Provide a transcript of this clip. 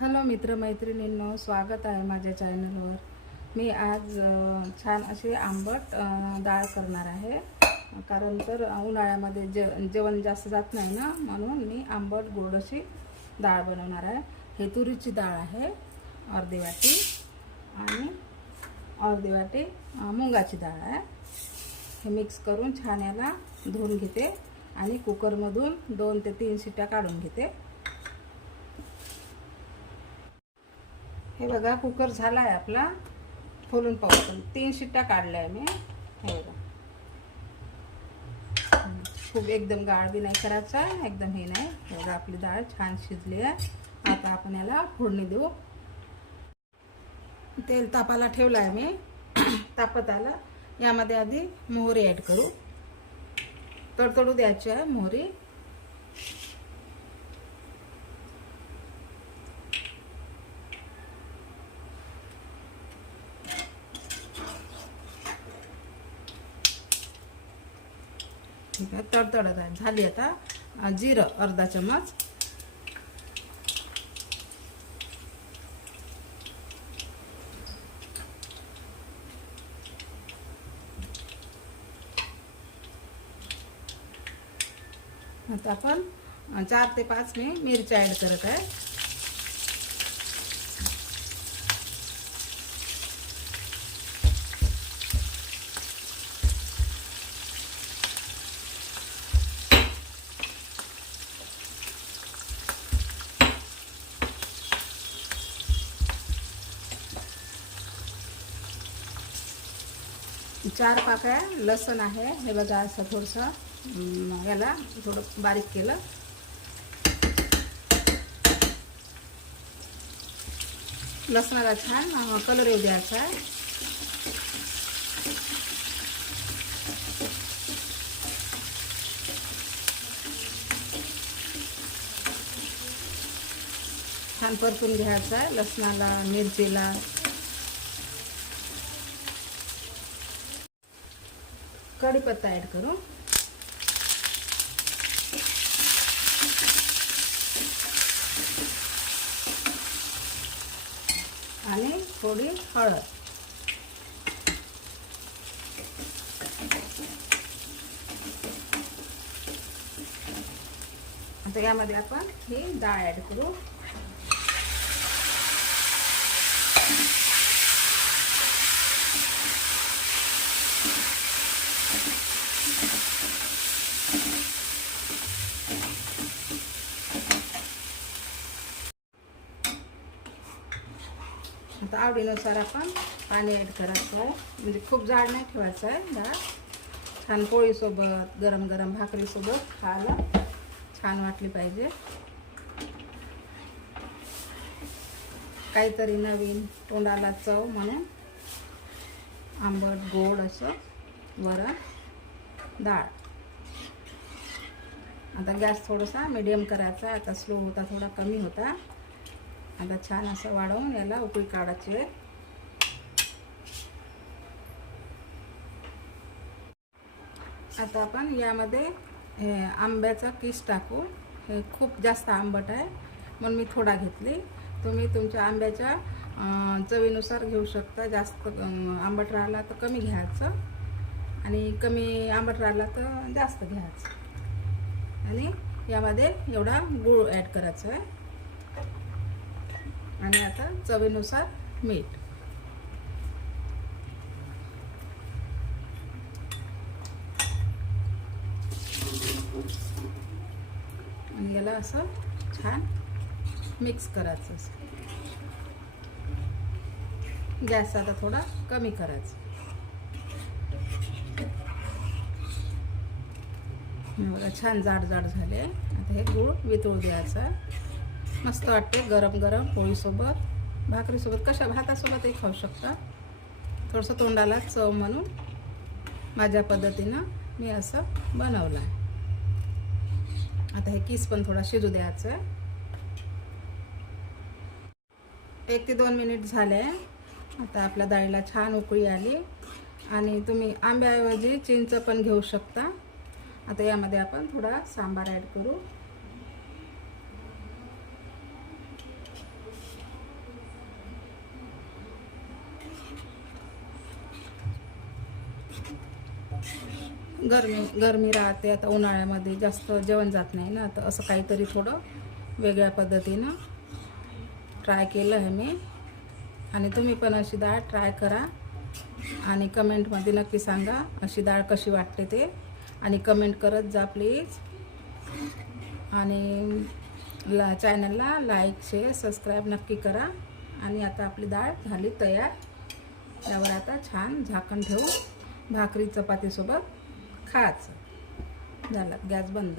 Hello मित्रमैत्रिणींनो स्वागत आहे माझ्या चॅनलवर. मी आज छान अशी आंबट डाळ करणार आहे. कारण तर उन्हाळ्यामध्ये जे जेवण जास्त जात नाही ना म्हणून मी आंबट गोड अशी डाळ बनवणार आहे. हे तुरीची डाळ आहे अर्धी वाटी. आणि अर्धी वाटी मुंगाची मुगाची डाळ आहे. हे मिक्स करून छान याला धुवून घेते. आणि कुकरमधून दोन ते तीन शिट्ट्या काढून घेते. हे बघा कुकर झाला आहे आपला. खोलून पाहू आपण. तीन शिट्ट्या काढल्या आहे मी. हे बघा. खूप एकदम गाळ बी नाही करायचा एकदम हे नाही. हे बघा आपली डाळ छान शिजली आहे. आता आपण याला फोडणी देऊ. तेल तापाला ठेवलं आहे मी. तापत आला. यामध्ये आधी मोहरी ॲड करू. तडतडू द्यायची आहे मोहरी. ठीक आहे तडतडत आहे. झाली आता जिरं अर्धा चमच आता आपण चार ते पाच मी मिरच्या ॲड करत आहे. चार पाकळ्या लसण आहे. हे बघा असं थोडंसं याला थोडं बारीक केलं. लसणाला छान कलर येऊ द्यायचा आहे. छान परतून घ्यायचा आहे. लसणाला मिरचीला कढीपत्ता ॲड करू. आणि थोडी हळद. आता यामध्ये आपण ही डाळ ॲड करू. आता आवडीनुसार आपण पाणी ॲड करायचं आहे. म्हणजे खूप जाड नाही ठेवायचं आहे डाळ छान पोळीसोबत गरम गरम भाकरीसोबत खायला छान वाटली पाहिजे. काहीतरी नवीन तोंडाला चव म्हणून आंबट गोड असं वरण डाळ. आता गॅस थोडासा मिडियम करायचा आता स्लो होता थोडा कमी होता. आता छान असं वाढवून याला उकळी काढायची आहे. आता आपण यामध्ये हे आंब्याचा किस टाकू. हे खूप जास्त आंबट आहे म्हणून मी थोडा घेतली. तुम्ही तुमच्या आंब्याच्या चवीनुसार घेऊ शकता. जास्त आंबट राहिला तर कमी घ्यायचं. आणि कमी आंबट राहिला तर जास्त घ्यायचं. आणि यामध्ये एवढा गूळ ॲड करायचा आहे. आणि आता चवीनुसार मीठ. आणि याला असं छान मिक्स करायचं गॅस आता थोडा कमी करायचा. बघा छान जाड जाड झाले. आता हे गूळ वितळू द्यायचा. मस्त वाटते गरम गरम पोळीसोबत. भाकरीसोबत. कशा भातासोबतही खाऊ शकता? थोडंसं तोंडाला चव म्हणून माझ्या पद्धतीनं मी असं बनवलं आहे आता हे किस पण थोडा शिजू द्यायचं एक ते दोन मिनिट झाले. आता आपल्या डाळीला छान उकळी आली. आणि तुम्ही आंब्याऐवजी चिंच पण घेऊ शकता. आता यामध्ये आपण थोडा सांबार ॲड करू. गरमी गरमी राहते आता उन्हाळ्यामध्ये जास्त जेवण जात नाही ना तर असं काहीतरी थोडं वेगळ्या पद्धतीनं ट्राय केलं आहे मी. आणि तुम्ही पण अशी डाळ ट्राय करा. आणि कमेंटमध्ये नक्की सांगा अशी डाळ कशी वाटते ते. आणि कमेंट करत जा प्लीज आणि ला चॅनलला लाईक शेअर सबस्क्राईब नक्की करा. आणि आता आपली डाळ झाली तयार. त्यावर आता छान झाकण ठेवून भाकरी चपातीसोबत खायचं. झालं गॅस बंद.